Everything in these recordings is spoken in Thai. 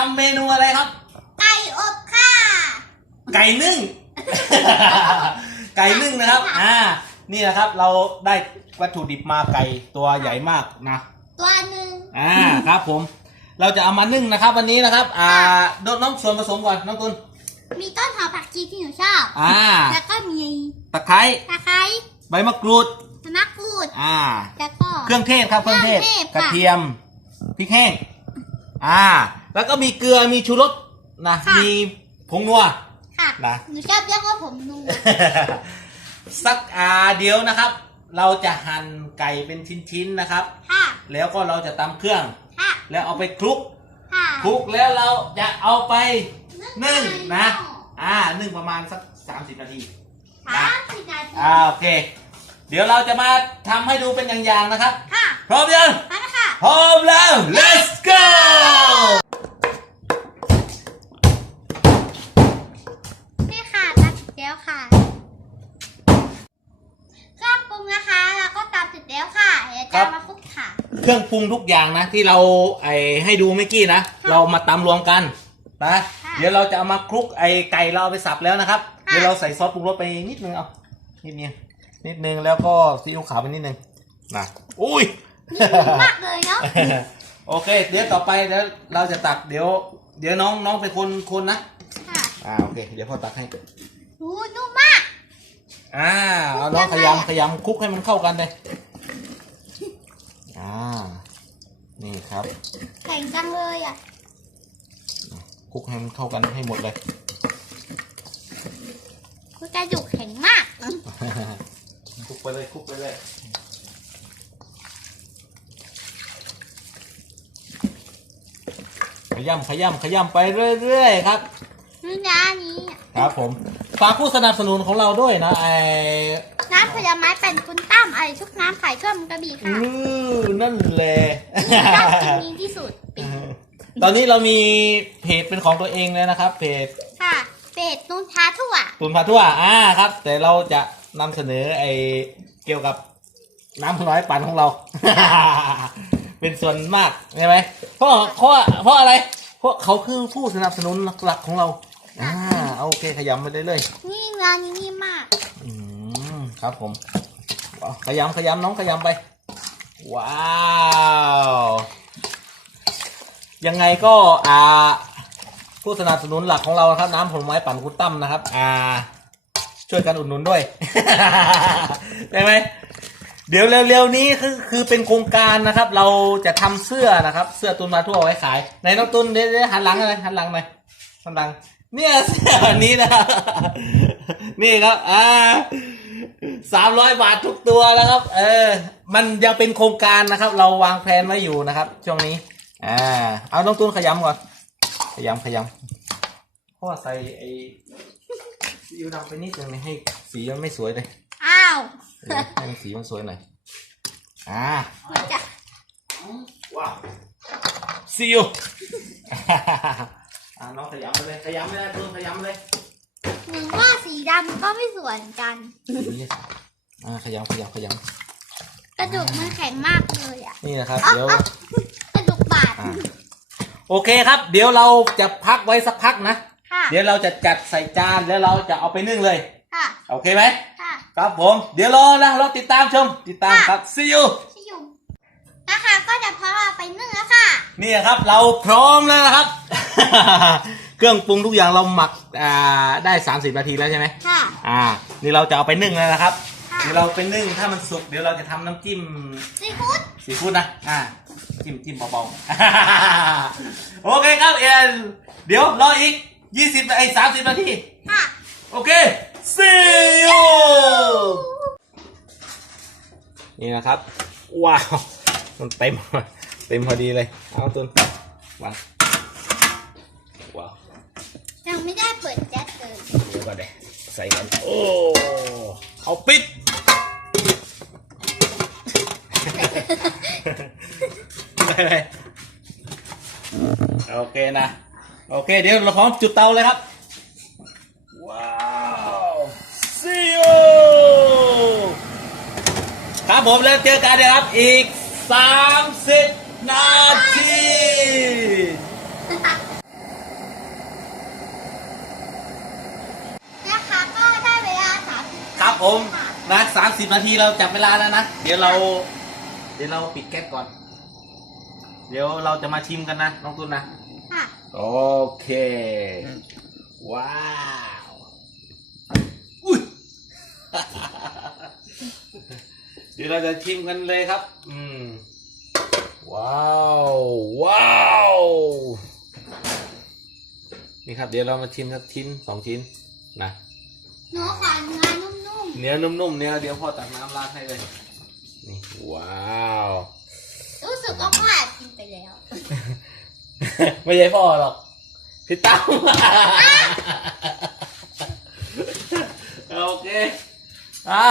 วันนี้น้องตุนจะมาทำเมนูอะไรครับ ไก่อบค่ะ ไก่นึ่ง ไก่นึ่งนะครับ อ่า นี่นะครับเราได้วัตถุดิบมาไก่ตัวใหญ่มากนะ ตัวหนึ่งอ่าครับผม เราจะเอามานึ่งนะครับวันนี้นะครับ อ่าโดนน้องส่วนผสมก่อนน้องตุนมีต้นหอมผักชีที่หนูชอบ อ่า แล้วก็มีตะไคร้ตะไคร้ใบมะกรูดมะกรูด อ่า แล้วก็ เครื่องเทศครับเครื่องเทศเครื่องเทศกระค่ะเทียม พริกแห้ง อ่า แล้วก็มีเกลือมีชูรสนะค่ะ มีผงนัว ค่ะนะ หนูชอบเรียกว่าผมนูสักอ่าเดี๋ยวนะครับ เราจะหั่นไก่เป็นชิ้นๆนะครับ ค่ะแล้วก็เราจะตำเครื่อง ค่ะแล้วเอาไปคลุกค่ะคลุกแล้วเราจะเอาไปนึ่งนะหม้ออ่านึ่งประมาณสัก 30 นาที สามสิบนาทีอ่าโอเค เดี๋ยวเราจะมาทำให้ดูเป็นอย่างๆนะครับ ค่ะพร้อมยัง มาแล้วค่ะ พร้อมแล้ว let's go รื่องปรุงทุกอย่างนะ ที่เราไอให้ดูเมื่อกี้นะค่ะเรามาตำรวมกันนะค่ะเดี๋ยวเราจะเอามาคลุกไอไก่เราเอาไปสับแล้วนะครับค่ะเดี๋ยวเราใส่ซอสปรุงรสไปนิดนึงเอานิดนึงนิดนึงแล้วก็ซีอิ๊วขาวไปนิดนึงนะอุ้ยนี่หนูมากเลยเนาะโอเค เดี๋ยวต่อไปเดี๋ยวเราจะตักเดี๋ยว เดี๋ยวน้องน้องเป็นคนคนนะค่ะอ่าโอเค เดี๋ยวพ่อตักให้หูนุ่มมากอ่าเอาน้องขยำขยำคลุกให้มันเข้ากันเลย อ่า นี่ครับ แข็งจังเลยอะคลุกให้มันเข้ากันให้หมดเลยคือกระดูกแข็งมาก คลุกไปเลยคลุกไปเลยขยำขยำขยำไปเรื่อยๆครับ นี่นะนี้ ครับผม ฝากผู้สนับสนุนของเราด้วยนะไอ้ น้ำผลไม้เป็นคุณตั้มไอชุกน้ำไข่เครื่องกระบี่อืค่ะอนั่นแหละชอบกินนี้ที่สุดปีตอนนี้เรามีเพจเป็นของตัวเองแล้วนะครับ เพจค่ะเป็ดนุ่นท้าทั่วตุนพาทั่วอ่าครับ แต่เราจะนำเสนอไอ้เกี่ยวกับน้ำผลไม้ปั่นของเรา เป็นส่วนมากใช่ไหมเพราะเพราะเพราะอะไร เพราะเขาคือผู้สนับสนุนหลักๆของเราอ่าเอาโอเคขยำไปเรื่อยนี่ร้านนี้นี่มากๆอืม ครับผมว้าวขยำขยำน้องขยำไป ว้าว ยังไงก็อ่า ผู้สนับสนุนหลักของเราครับ น้ำผลไม้ปั่นคุณตั้มนะครับ อ่า ช่วยกันอุดหนุนด้วยได้ไหมเดี๋ยวเร็วๆนี้คือคือเป็นโครงการนะครับ เราจะทำเสื้อนะครับ เสื้อตุนมาทั่วเอาไว้ขายในน้องตุนเดี๋ยวหันหลังเลยหันหลังหน่อยหันหลัง เนี่ยเสื้ออันนี้นะนี่ครับอ่า สามร้อยบาททุกตัวแล้วครับ เออ มันยังเป็นโครงการนะครับ เราวางแผนไว้อยู่นะครับ ช่วงนี้ อ่า เอาน้องตุนขยำก่อน ขยำขยำพ่อใส่ไอ้ซีอิ๊วดำไปนิดนึงให้สีมันไม่สวยเลยอ้าวเออให้มันสีมันสวยหน่อย อ่า มันจะว้าวซีอิ๊ว อ่าน้องขยำไปเลย ขยำไม่ได้ตุนขยำเลย หนึ่งว่าสีดำก็ไม่สวยเหมือนกันอ่าขยำขยำขยกระดูกมันแข็งมากเลยอะำนี่นะครับ เดี๋ยวกระดูกบาดอ่า โอเคครับ เดี๋ยวเราจะพักไว้สักพักนะ ค่ะเดี๋ยวเราจะจัดใส่จานแล้วเราจะเอาไปนึ่งเลย ค่ะโอเคไหม ค่ะครับผม เดี๋ยวรอนะรอติดตามชม ติดตามครับ see you ชิยุนะคะก็จะพาเราไปนึ่งแล้วค่ะ นี่ครับเราพร้อมแล้วนะครับ เครื่องปรุงทุกอย่างเราหมักอ่าได้ 30 นาทีแล้วใช่ไหมค่ะ อ่า นี่เราจะเอาไปนึ่งแล้วนะครับค่ะ เดี๋ยวเราไปนึ่งถ้ามันสุกเดี๋ยวเราจะทำน้ำจิ้มซีฟู้ดซีฟู้ดนะอ่าจิ้มจิ้มเบาๆ โอเคครับเอ็นเดี๋ยวรออีก 20ไอ้30 นาที ค่ะ โอเค see you นี่นะครับ ว้าว มันเต็ม เต็มพอดีเลย เอาตุนวางว้าว ยังไม่ได้เปิดแจ๊สเลยเดี๋ยวก่อนเดี๋ยวใส่กันโอ้เอาปิดได้เลยโอเคนะ โอเค เดี๋ยวเราพร้อมจุดเตาเลยครับ ว้าวซีโอครับผมแล้วเจอกันนะครับ อีก 30 นาที ผมนะสามสิบนาทีเราจับเวลาแล้วนะ เดี๋ยวเรา เดี๋ยวเราปิดแก๊สก่อน เดี๋ยวเราจะมาชิมกันนะ น้องตุนนะ ค่ะ โอเค ว้าวอุ้ย เดี๋ยวเราจะชิมกันเลยครับ อืม ว้าว ว้าว นี่ครับ เดี๋ยวเรามาชิมสักชิ้นสองชิ้นนะ เนื้อนุ่มๆเนื้อเดี๋ยวพ่อตักน้ำราดให้เลย นี่ว้าวๆรู้สึกว่าพ่อแอบกินไปแล้ว ไม่ใช่พ่อหรอก พี่ตั้มโอเค อะ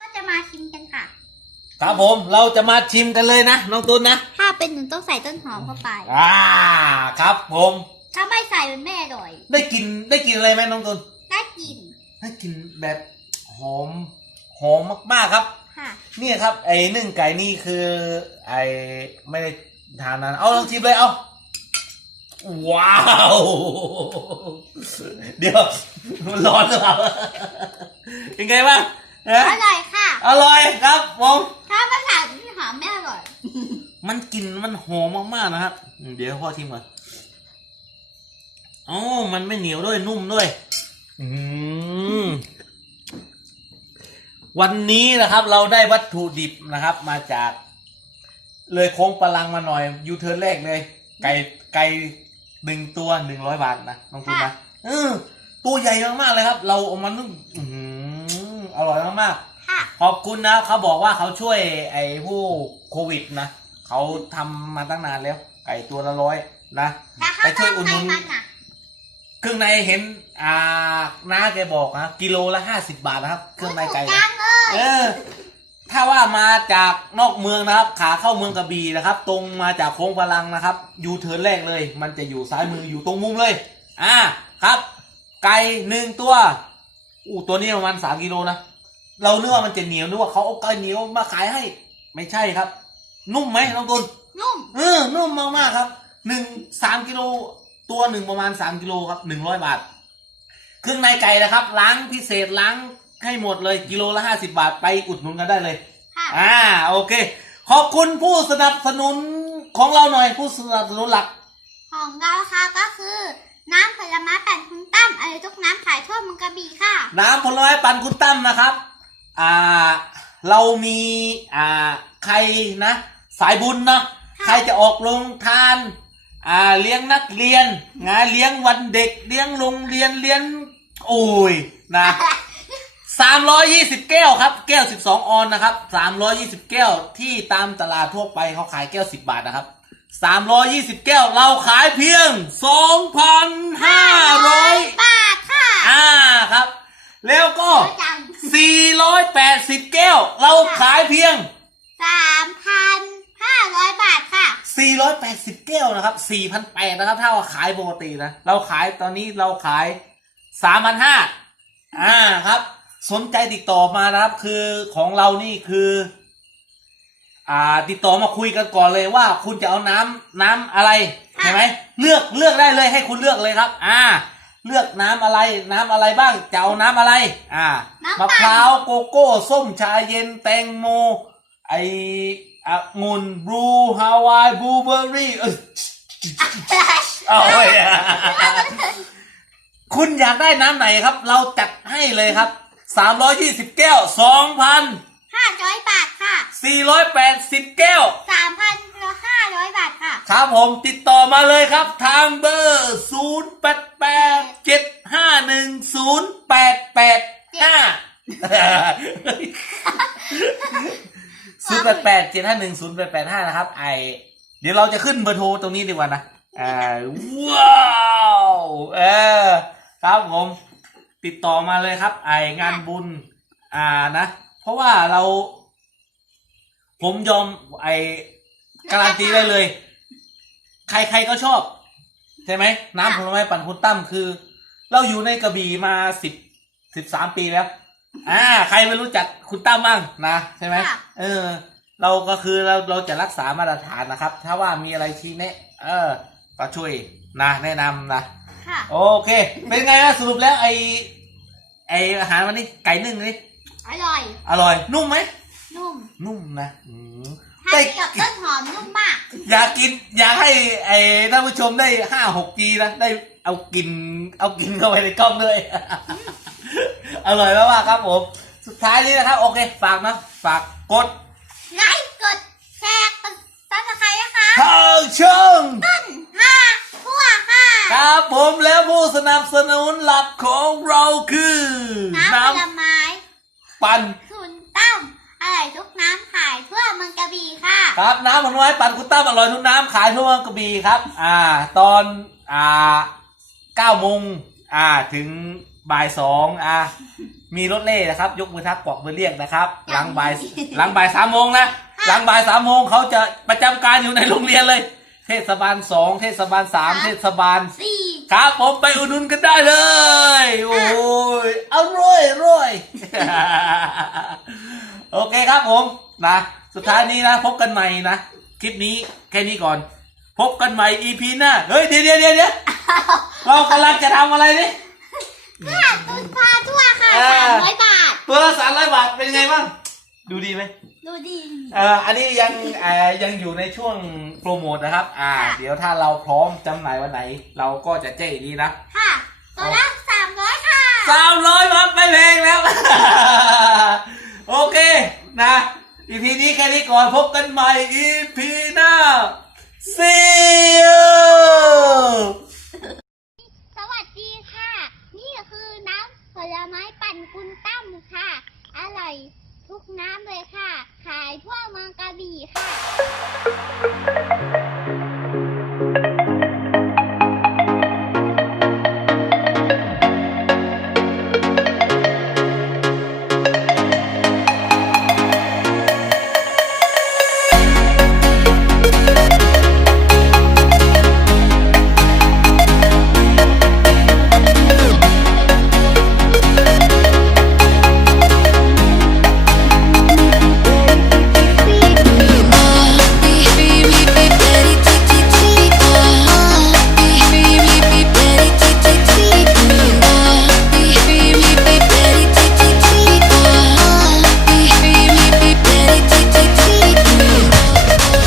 ก็จะมาชิมกันค่ะ ครับผมเราจะมาชิมกันเลยนะ น้องตุนนะ ถ้าเป็นหนูต้องใส่ต้นหอมเข้าไป อ่า ครับผม ถ้าไม่ใส่มันไม่อร่อย ได้กินได้กินอะไรไหมน้องตุนได้กิน ได้กินแบบหอมหอมมากๆครับ ค่ะเนี่ยครับ ไอ้นึ่งไก่นี่คือ ไอ้ไม่ได้ทานนานเอาลองชิมเลยเอาว้าว เดี๋ยวมันร้อนหรือเปล่าเป็นไงบ้างฮะอร่อยค่ะอร่อยครับผมถ้าไม่ใส่ต้นหอมไม่อร่อย มันกลิ่นมันหอมมากๆนะครับอืมเดี๋ยวพ่อชิมก่อนอ๋อมันไม่เหนียวด้วยนุ่มด้วย อืมวันนี้นะครับ เราได้วัตถุดิบนะครับ มาจาก เลยโค้งปลังมาหน่อยยูเทิร์นแรกเลย ไก่ไก่หนึ่งตัวหนึ่งร้อยบาทนะน้องคุณนะเออตัวใหญ่มากๆเลยครับ เราเอามานึ่งอื้อหืออร่อยมากๆค่ะขอบคุณนะเขาบอกว่าเขาช่วยไอ้ผู้โควิดนะเขาทำมาตั้งนานแล้ว ไก่ตัวละร้อยนะแต่ถ้าไปช่ต้วยองอุดหใช้นุนมันอะ เครื่องในเห็น อ่าน้าแกบอกนะกิโลละห้าสิบบาทนะครับ เครื่องในไก่ถูนะจังเลยเออ ถ้าว่ามาจากนอกเมืองนะครับ ขาเข้าเมืองกระบี่นะครับ ตรงมาจากโค้งพลังนะครับยูเทิร์นแรกเลย มันจะอยู่ซ้ายมืออยู่ตรงมุมเลย อ่าครับ ไก่หนึ่งตัวอู้ตัวนี้ประมาณสามกิโลนะเราเนื้อว่ามันจะเหนียวนึกว่าเขาเอาไก่เหนียวมาขายให้ ไม่ใช่ครับ นุ่มไหมน้องตุนนุ่มเออนุ่มมากๆครับหนึ่งสามกิโลตัวหนึ่งประมาณสามกิโลครับหนึ่งร้อยบาท เครื่องในไก่นะครับ ล้างพิเศษล้างให้หมดเลยกิโลละห้าสิบาทไปอุดหนุนกันได้เลย ค่ะ อ่าโอเค ขอบคุณผู้สนับสนุนของเราหน่อยผู้สนับสนุนหลัก ของเราค่ะก็คือ น้ำผลไม้ปั่นคุณตั้มอะไรทุกน้ำขายทั่วเมืองกระบี่ค่ะ น้ำผลไม้ปันคุณตั้มนะครับ อ่า เรามีอ่าใครนะ สายบุญนะค่ะ ใครจะออกโรงทาน อ่าเลี้ยงนักเรียนงานเลี้ยงวันเด็กเลี้ยงโรงเรียนเลี้ยง โอ้ยนะสามร้อยยี่สิบแก้วครับ แก้วสิบสองออนนะครับสามร้อยี่สิบแก้วที่ตามตลาดทั่วไปเขาขายแก้วสิบบาทนะครับสามร้อยี่สิบแก้วเราขายเพียงสองพันห้าร้อยบาทค่ะอ่าครับ แล้วก็เยอะจังสี่ร้อยแปดสิบแก้ว เราขายเพียงสามพันห้าร้อยบาทค่ะสี่ร้อยแปดสิบแก้วนะครับสี่พันแปดนะครับถ้าว่าขายปกตินะ เราขายตอนนี้เราขาย สามพันห้าอ่าครับ สนใจติดต่อมานะครับ คือของเรานี่คือ อ่า ติดต่อมาคุยกันก่อนเลยว่า คุณจะเอาน้ำน้ำอะไรค่ะใช่ไหมเลือกเลือกได้เลยให้คุณเลือกเลยครับ อ่า เลือกน้ำอะไรน้ำอะไรบ้างจะเอาน้ำอะไร อ่าน้ำมะปั่นพร้าวโกโก้ส้มชาเย็นแตงโม ไอองุ่นบลูฮาวายบลูเบอร์รี่เอยเอาไว้ย คุณอยากได้น้ำไหนครับ เราจัดให้เลยครับ 320 แก้ว 2,000 ห้าร้อยบาทค่ะ480 แก้ว สามพันห้าร้อยบาทค่ะ ครับผมติดต่อมาเลยครับ ทางเบอร์ 0 8 8 7 5 1 0 8 8 5ศูนย์แปดแปดเจ็ดห้าหนึ่งศูนย์แปดแปดห้านะครับไอเดี๋ยวเราจะขึ้นเบอร์โทรตรงนี้ดีกว่านะ อ่าว้าวเออครับผมติดต่อมาเลยครับ ไองานบุญ อ่านะ เพราะว่าเรา ผมยอมไอการันตีได้เลย ใครๆก็ชอบ ใช่ไหม น้ำผลไม้ปั่นคุณตั้มคือ เราอยู่ในกระบี่มาสิบสิบสามปีแล้ว อ่า ใครไม่รู้จักคุณตั้มบ้างนะใช่ไหมค่ะเออ เราก็คือเราเราจะรักษามาตรฐานนะครับ ถ้าว่ามีอะไรชี้แนะ เออ ก็ช่วยนะแนะนำนะค่ะโอเค เป็นไงนะสรุปแล้วไอไออาหารวันนี้ไก่นึ่งนี่อร่อยอร่อย นุ่มไหมนุ่มนุ่มนะอืม ทานกับต้นหอมนุ่มมาก อยากกินอยากให้ไอ้ท่านผู้ชมได้ห้าหกปีนะได้เอากิน เอากินเข้าไปในกล้องด้วย อร่อยมากๆครับผม สุดท้ายนี้นะครับ โอเค ฝากนะ ฝากกด ไลค์กดแชร์กดซับสไคร ต์นะคะทางช่องต้นห้าทั่วค่ะครับผมแล้วผู้สนับสนุนหลักของเราคือน้ำผลไม้ปั่นทุนตั้มอร่อยทุกน้ำขายทั่วเมืองกระบี่ค่ะ ครับน้ำผลไม้ปั่นคุณตั้มอร่อยทุกน้ำขายทั่วเมืองกระบี่ครับ อ่า ตอนอ่าเก้าโมงอ่าถึงบ่ายสองอ่า มีรถเล่นะครับ ยกมือทักกวักมือเรียกนะครับ หลังบ่ายหลังบ่ายสามโมงนะหลังบ่ายสามโมงเขาจะประจำการอยู่ในโรงเรียนเลย เทศบาลสองเทศบาลสามครับเทศบาลสี่ครับผมไปอุดหนุนกันได้เลย โอ้ยเอาร่อยร่อยโอเคครับผมนะสุดท้ายนี้นะ พบกันใหม่นะ คลิปนี้แค่นี้ก่อน พบกันใหม่ EP หน้าเฮ้ยเดี๋ยวเดี๋ยวเดี๋ยวเดี๋ยวเรากำลังจะทำอะไรนี่ ค่ะตุนพาทั่วค่ะอ่าสามร้อยบาท ตัวละสามร้อยบาทเป็นไงบ้าง ดูดีไหมดูดีเอ่ออันนี้ยังเอ่อยังอยู่ในช่วงโปรโมทนะครับ อ่าค่ะเดี๋ยวถ้าเราพร้อมจำหน่ายวันไหน เราก็จะแจ้งอีกทีนะ ค่ะ ตัวละสามร้อยค่ะสามร้อยบาทไม่แพงแล้ว โอเคนะ อีพีนี้แค่นี้ก่อนพบกันใหม่อีพีหน้า see you สวัสดีค่ะ นี่คือน้ำผ ลไม้ปั่นคุณตั้มค่ะ อร่อยทุกน้ำเลยค่ะ ขายทั่วเมืองกระบี่ค่ะ